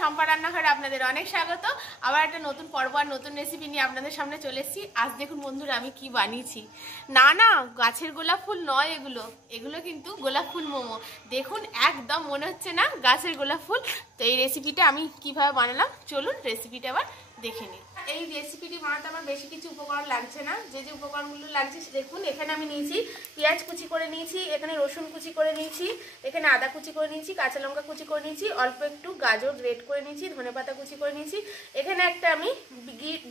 শম্পা রান্নাঘরে আপনাদের অনেক স্বাগত। আবার একটা নতুন পর্ব আর নতুন রেসিপি নিয়ে আপনাদের সামনে চলে এসেছি। আজ দেখুন বন্ধুরা আমি কি বানিয়েছি। না না, গাছের গোলাপ ফুল নয়, এগুলো কিন্তু গোলাপ ফুল মোমো। দেখুন একদম মনে হচ্ছে না গাছের গোলাপ ফুল। তো এই রেসিপিটা আমি কিভাবে বানালাম চলুন রেসিপিটা আবার দেখে নিই। এই রেসিপিটি বানাতে আমার বেশি কিছু উপকরণ লাগছে না। যে যে উপকরণগুলো লাগছে দেখুন, এখানে আমি নিয়েছি পেঁয়াজ কুচি করে নিয়েছি, এখানে রসুন কুচি করে নিয়েছি, এখানে আদা কুচি করে নিয়েছি, কাঁচা লঙ্কা কুচি করে নিয়েছি, অল্প একটু গাজর গ্রেট করে নিয়েছি, ধনেপাতা কুচি করে নিয়েছি, এখানে একটা আমি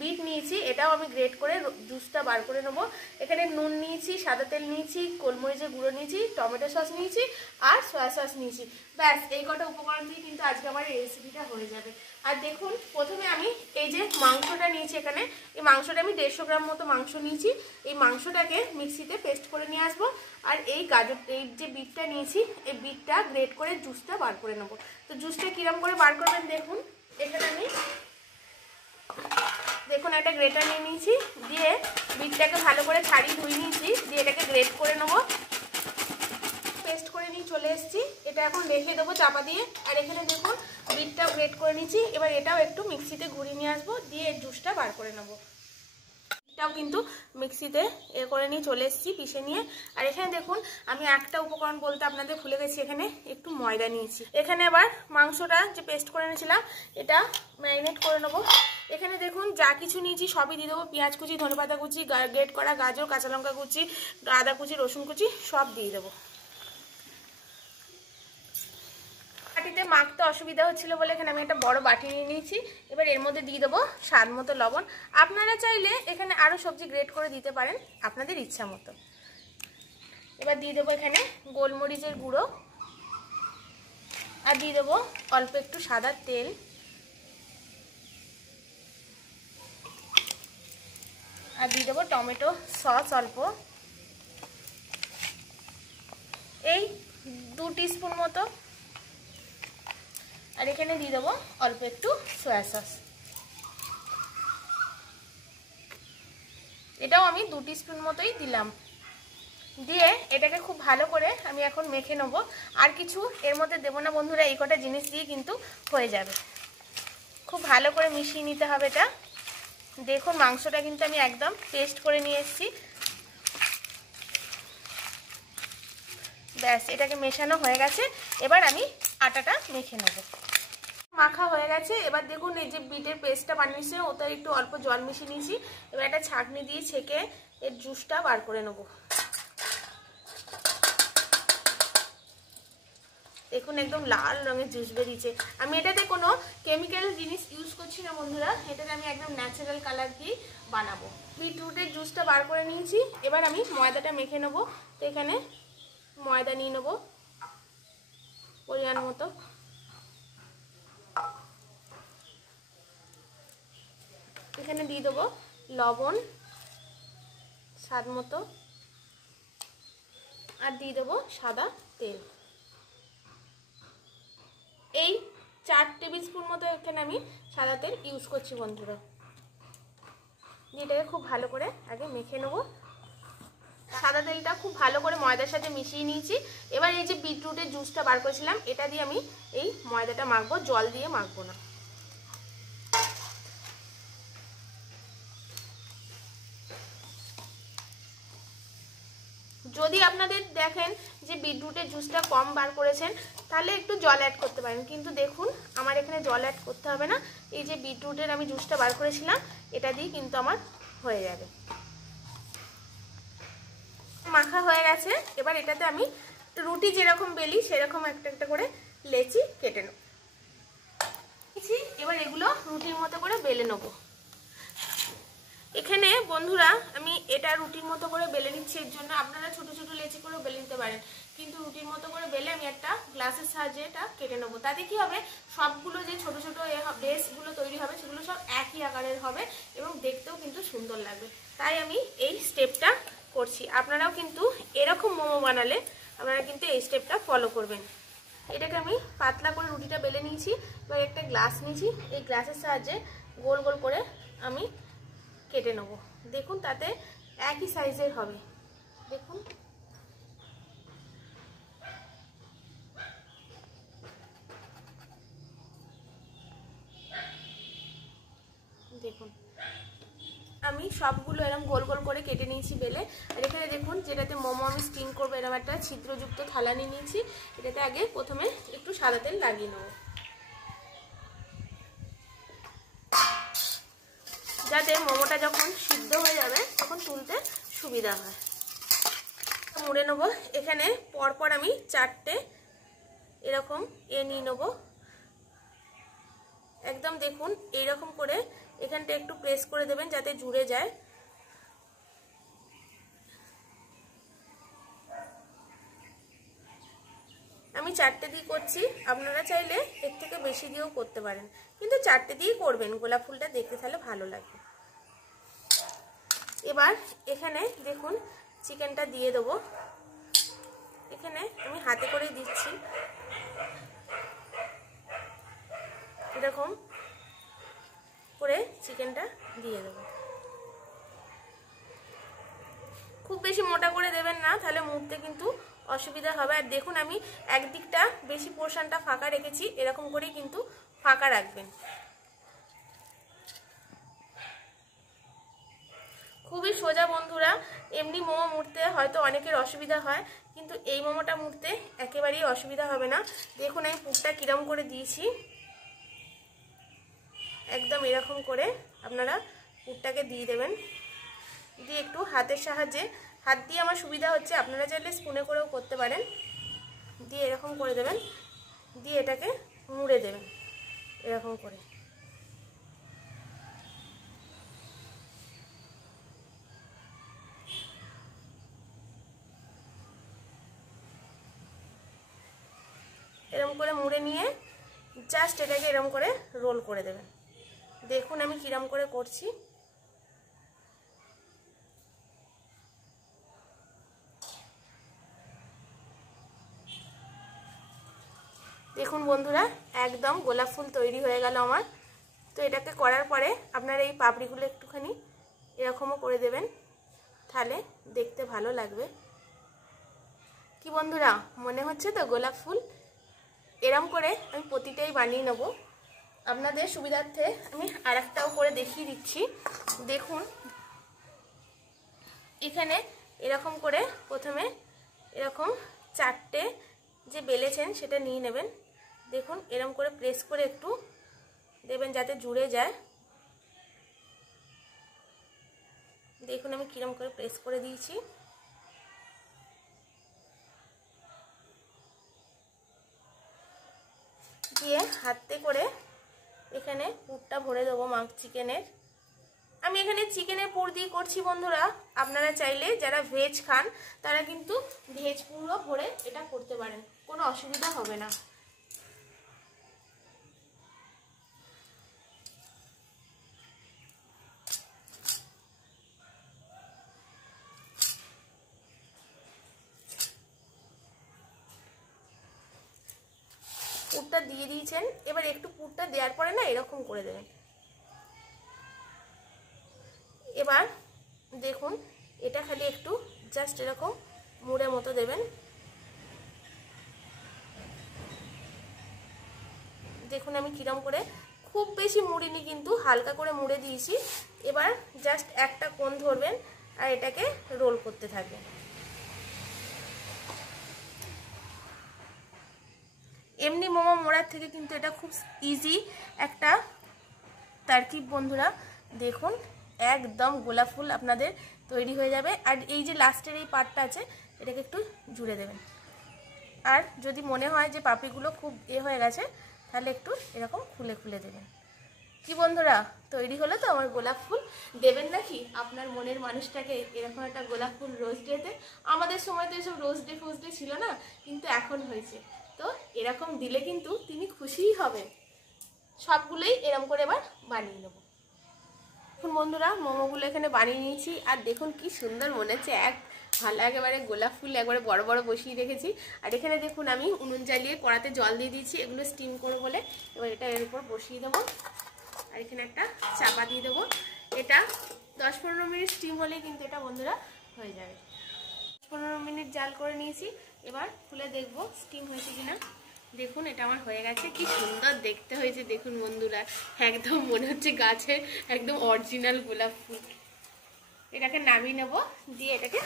বিট নিয়েছি, এটাও আমি গ্রেট করে জুসটা বার করে নেবো। এখানে নুন নিয়েছি, সাদা তেল নিয়েছি, গোলমরিচের গুঁড়ো নিয়েছি, টমেটো সস নিয়েছি আর সয়া সস নিয়েছি। ব্যাস এই কটা উপকরণ দিয়ে কিন্তু আজকে আমার এই রেসিপিটা হয়ে যাবে। আর দেখুন প্রথমে আমি এই যে মাংসটা নিয়েছি, এখানে এই মাংসটা আমি 150 গ্রাম মতো মাংস নিয়েছি। এই মাংসটাকে মিক্সিতে পেস্ট করে নিয়ে আসবো। আর এই গাজর এই যে বিটটা নিয়েছি, এই বিটটা গ্রেট করে জুসটা বার করে নেবো। তো জুসটা কিরম করে বার করবেন দেখুন, এখানে আমি দেখুন একটা গ্রেটার নিয়ে নিয়েছি, দিয়ে বিটটাকে ভালো করে ছাড়িয়ে ধুয়ে নিয়েছি, দিয়ে এটাকে গ্রেট করে নেবো। পেস্ট করে নিয়ে চলে এসেছি, এটা এখন রেখে দেবো চাপা দিয়ে। আর এখানে দেখুন বিটটাও গ্রেট করে নিয়েছি, এবার এটাও একটু মিক্সিতে ঘুরিয়ে নিয়ে আসবো, দিয়ে জুসটা বার করে নেবো। এটাও কিন্তু মিক্সিতে করে নিয়ে চলে এসেছি পিষে নিয়ে। আর এখানে দেখুন আমি একটা উপকরণ বলতে আপনাদের ভুলে গেছি, এখানে একটু ময়দা নিয়েছি। এখানে আবার মাংসটা যে পেস্ট করে নিয়েছিলাম এটা ম্যারিনেট করে নেবো। এখানে দেখুন যা কিছু নিয়েছি সবই দিয়ে দেবো, পেঁয়াজ কুচি, ধনেপাতা কুচি, গ্রেট করা গাজর, কাঁচা লঙ্কা কুচি, আদা কুচি, রসুন কুচি সব দিয়ে দেবো। বাটিতে মাখতে অসুবিধা হচ্ছিল বলে এখানে আমি একটা বড় বাটি নিয়ে নিয়েছি। এবার এর মধ্যে দিয়ে দেবো স্বাদ মতো লবণ। আপনারা চাইলে এখানে আরও সবজি গ্রেট করে দিতে পারেন আপনাদের ইচ্ছা মতো। এবার দিয়ে দেবো এখানে গোলমরিচের গুঁড়ো, আর দিয়ে দেবো অল্প একটু সাদা তেল, আর দিয়ে দেবো টমেটো সস অল্প, এই 2 টিস্পুন মতো। আর এখানে দিয়ে দেবো অল্প একটু সয়া সস, এটাও আমি 2 টিস্পুন মতোই দিলাম। দিয়ে এটাকে খুব ভালো করে আমি এখন মেখে নেবো। আর কিছু এর মধ্যে দেবো না বন্ধুরা, এই কটা জিনিস দিয়ে কিন্তু হয়ে যাবে। খুব ভালো করে মিশিয়ে নিতে হবে এটা। দেখুন মাংসটা কিন্তু আমি একদম পেস্ট করে নিয়ে এসেছি। ব্যাস এটাকে মেশানো হয়ে গেছে, এবার আমি আটাটা মেখে নেবো। মাখা হয়ে গেছে, এবার দেখুন এই যে বিটের পেস্টটা বানিয়েছে ওটা একটু অল্প জল মিশিয়ে নিয়েছি। এবার একটা ছাঁকনি দিয়ে ছেঁকে এর জুসটা বার করে নেবো। দেখুন একদম লাল রঙের জুস বেরিয়েছে। আমি এটাতে কোনো কেমিক্যাল জিনিস ইউজ করছি না বন্ধুরা, এটাতে আমি একদম ন্যাচারাল কালার দিয়ে বানাবো। বিটরুটের জুসটা বার করে নিয়েছি, এবার আমি ময়দাটা মেখে নেবো। তো এখানে ময়দা নিয়ে নেবো পরিমাণ মতো। এখানে দিয়ে দেবো লবণ স্বাদ মতো, আর দিয়ে দেবো সাদা তেল। এই 4 টেবিল স্পুন মতো এখানে আমি সাদা তেল ইউজ করছি বন্ধুরা। এটাকে খুব ভালো করে আগে মেখে নেবো। সাদা তেলটা খুব ভালো করে ময়দার সাথে মিশিয়ে নিয়েছি। এবার এই যে বিটরুটের জুসটা বার করেছিলাম এটা দিয়ে আমি এই ময়দাটা মাখবো, জল দিয়ে মাখবো না। যদি আপনাদের দেখেন যে বিটরুটের জুসটা কম বার করেছেন তাহলে একটু জল অ্যাড করতে পারেন, কিন্তু দেখুন আমার এখানে জল অ্যাড করতে হবে না। এই যে বিটরুটের আমি জুসটা বার করেছিলাম এটা দিয়ে কিন্তু আমার হয়ে যাবে। মাখা হয়ে গেছে, এবার এটাতে আমি রুটি যেরকম বেলি সেরকম একটা একটা করে লেচি কেটে নেব। এবার এগুলো রুটির মতো করে বেলে নেবো। এখানে বন্ধুরা আমি এটা রুটির মতো করে বেলে নিচ্ছি, এর জন্য আপনারা ছোট ছোট লেচি করে বেলে নিতে পারেন, কিন্তু রুটির মতো করে বেলে আমি একটা গ্লাসের সাহায্যে এটা কেটে নেবো। তাতে কি হবে, সবগুলো যে ছোট ছোট বেসগুলো তৈরি হবে সেগুলো সব একই আকারের হবে এবং দেখতেও কিন্তু সুন্দর লাগবে। তাই আমি এই স্টেপটা করছি। আপনারাও কিন্তু এরকম মোমো বানালে আপনারা কিন্তু এই স্টেপটা ফলো করবেন। এটাকে আমি পাতলা করে রুটিটা বেলে নিয়েছি, এবার একটা গ্লাস নিয়েছি, এই গ্লাসের সাহায্যে গোল গোল করে আমি কেটে নেব। দেখুন তাতে একই সাইজের হবে। দেখুন দেখুন আমি সবগুলো এরকম গোল গোল করে কেটে নিয়েছি বেলে। আর এখানে দেখুন যেটাতে মোমো আমি স্টিম করবো এরকম একটা ছিদ্রযুক্ত থালা নিয়ে নিয়েছি। এটাতে আগে প্রথমে একটু সাদা তেল লাগিয়ে নেব, যাতে মোমোটা যখন সিদ্ধ হয়ে যাবে তখন তুলতে সুবিধা হয়। মুড়ে নেব। এখানে পরপর আমি 4টে এরকম নিয়ে নেব। একদম দেখুন এইরকম করে এখানটা একটু প্রেস করে দেবেন যাতে জুড়ে যায়। আমি 4টে দিয়ে করছি, আপনারা চাইলে এর থেকে বেশি দিয়েও করতে পারেন, কিন্তু 4টে দিয়েই করবেন, গোলাপ ফুলটা দেখতে তাহলে ভালো লাগবে। এবার এখানে দেখুন চিকেনটা দিয়ে দেবো। এখানে আমি হাতে করে দিচ্ছি, এরকম করে চিকেনটা দিয়ে দেবো। খুব বেশি মোটা করে দেবেন না, তাহলে মুড়তে কিন্তু অসুবিধা হবে। আর দেখুন আমি একদিকটা বেশি পোর্শনটা ফাঁকা রেখেছি, এরকম করেই কিন্তু ফাঁকা রাখবেন। খুবই সোজা বন্ধুরা। এমনি মোমো মুড়তে হয়তো অনেকের অসুবিধা হয়, কিন্তু এই মোমোটা মুড়তে একেবারেই অসুবিধা হবে না। দেখুন আমি পুরটা কিরম করে দিয়েছি, একদম এরকম করে আপনারা পুরটাকে দিয়ে দেবেন। দিয়ে একটু হাতের সাহায্যে, হাত দিয়ে আমার সুবিধা হচ্ছে, আপনারা চাইলে স্পুনে করেও করতে পারেন, দিয়ে এরকম করে দেবেন, দিয়ে এটাকে মুড়ে দেবেন এরকম করে। এরকম করে মুড়ে নিয়ে জাস্ট এটাকে এরকম করে রোল করে দেবেন। দেখুন আমি কিরম করে করছি। দেখুন বন্ধুরা একদম গোলাপ ফুল তৈরি হয়ে গেল আমার। তো এটাকে করার পরে আপনারা এই পাপড়িগুলো একটুখানি এরকমও করে দেবেন, তাহলে দেখতে ভালো লাগবে। কি বন্ধুরা মনে হচ্ছে তো গোলাপ ফুল? এরকম করে আমি প্রতিটাই বানিয়ে নেব। আপনাদের সুবিধার্থে আমি আরেকটাও করে দেখিয়ে দিচ্ছি। দেখুন এখানে এরকম করে প্রথমে এরকম 4টে যে বেলেছেন সেটা নিয়ে নেবেন। দেখুন এরকম করে প্রেস করে একটু দেবেন যাতে জুড়ে যায়। দেখুন আমি কিরম করে প্রেস করে দিয়েছি। দিয়ে হাতে করে এখানে পুরটা ভরে দেবো চিকেনের। আমি এখানে চিকেনের পুর দিয়ে করছি বন্ধুরা, আপনারা চাইলে যারা ভেজ খান তারা কিন্তু ভেজ পুরও ভরে এটা করতে পারেন, কোনো অসুবিধা হবে না। পুরটা দিয়ে দিয়েছেন, এবার একটু পুরটা দেওয়ার পরে না এরকম করে দেবেন। এবার দেখুন এটা খালি একটু জাস্ট এরকম মুড়ে মতো দেবেন। দেখুন আমি কিরম করে, খুব বেশি মুড়িনি কিন্তু হালকা করে মুড়ে দিয়েছি। এবার জাস্ট একটা কোণ ধরবেন আর এটাকে রোল করতে থাকবেন। এমনি মোমো মোড়ার থেকে কিন্তু এটা খুব ইজি একটা তারকিব বন্ধুরা। দেখুন একদম গোলাপ ফুল আপনাদের তৈরি হয়ে যাবে। আর এই যে লাস্টের এই পার্টটা আছে এটাকে একটু জুড়ে দেবেন। আর যদি মনে হয় যে পাপড়িগুলো খুব হয়ে গেছে তাহলে একটু এরকম খুলে খুলে দেবেন। কি বন্ধুরা তৈরি হলো তো আমার গোলাপ ফুল? দেবেন নাকি আপনার মনের মানুষটাকে এরকম একটা গোলাপ ফুল রোজ ডেতে? আমাদের সময় তো এসব রোজ ডে ফোজ ডে ছিল না, কিন্তু এখন হয়েছে। তো এরকম দিলে কিন্তু তিনি খুশিই হবেন। সবগুলোই এরকম করে এবার বানিয়ে নেব। এখন বন্ধুরা মোমোগুলো এখানে বানিয়ে নিয়েছি, আর দেখুন কি সুন্দর মনে হচ্ছে, ভালো একেবারে গোলাপ ফুল একবারে বড় বড় বসিয়ে রেখেছি। আর এখানে দেখুন আমি উনুন জ্বালিয়ে কড়াতে জল দিয়ে দিয়েছি এগুলো স্টিম করবো বলে। এবার এটা এর উপর বসিয়ে দেবো, আর এখানে একটা চাপা দিয়ে দেবো। এটা 10-15 মিনিট স্টিম হলেই কিন্তু এটা বন্ধুরা হয়ে যাবে। 15 মিনিট জাল করে নিয়েছি, এবার খুলে দেখবো স্টিম হয়েছে কিনা। দেখুন এটা আমার হয়ে গেছে, কি সুন্দর দেখতে হয়েছে দেখুন বন্ধুরা, একদম মনে হচ্ছে গাছের একদম অরিজিনাল গোলাপ ফুল। এটাকে নামিয়ে নেব, দিয়ে এটাকে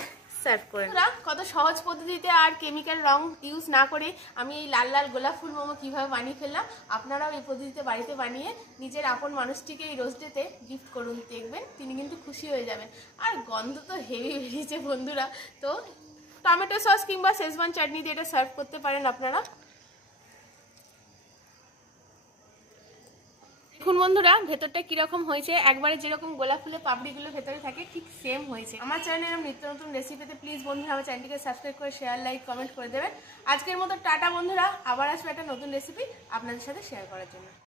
সার্ভ করে নেব। কত সহজ পদ্ধতিতে আর কেমিক্যাল রং ইউজ না করে আমি এই লাল লাল গোলাপ ফুল মোমো কীভাবে বানিয়ে ফেললাম। আপনারাও এই পদ্ধতিতে বাড়িতে বানিয়ে নিজের আপন মানুষটিকে এই রোজ ডেতে গিফট করুন, দেখবেন তিনি কিন্তু খুশি হয়ে যাবেন। আর গন্ধ তো হেভি বেরিয়েছে বন্ধুরা। তো টমেটো সস কিংবা শেজওয়ান চাটনি দিয়ে এটা সার্ভ করতে পারেন আপনারা। দেখুন বন্ধুরা ভেতরটা কিরকম হয়েছে, একবারে যেরকম গোলাপ ফুলের পাপড়িগুলো ভেতরে থাকে ঠিক সেম হয়েছে। আমার চ্যানেলে এরকম নিত্য নতুন রেসিপিতে প্লিজ বন্ধুরা আমার চ্যানেলটিকে সাবস্ক্রাইব করে শেয়ার, লাইক, কমেন্ট করে দেবেন। আজকের মতো টাটা বন্ধুরা, আবার আসবে একটা নতুন রেসিপি আপনাদের সাথে শেয়ার করার জন্য।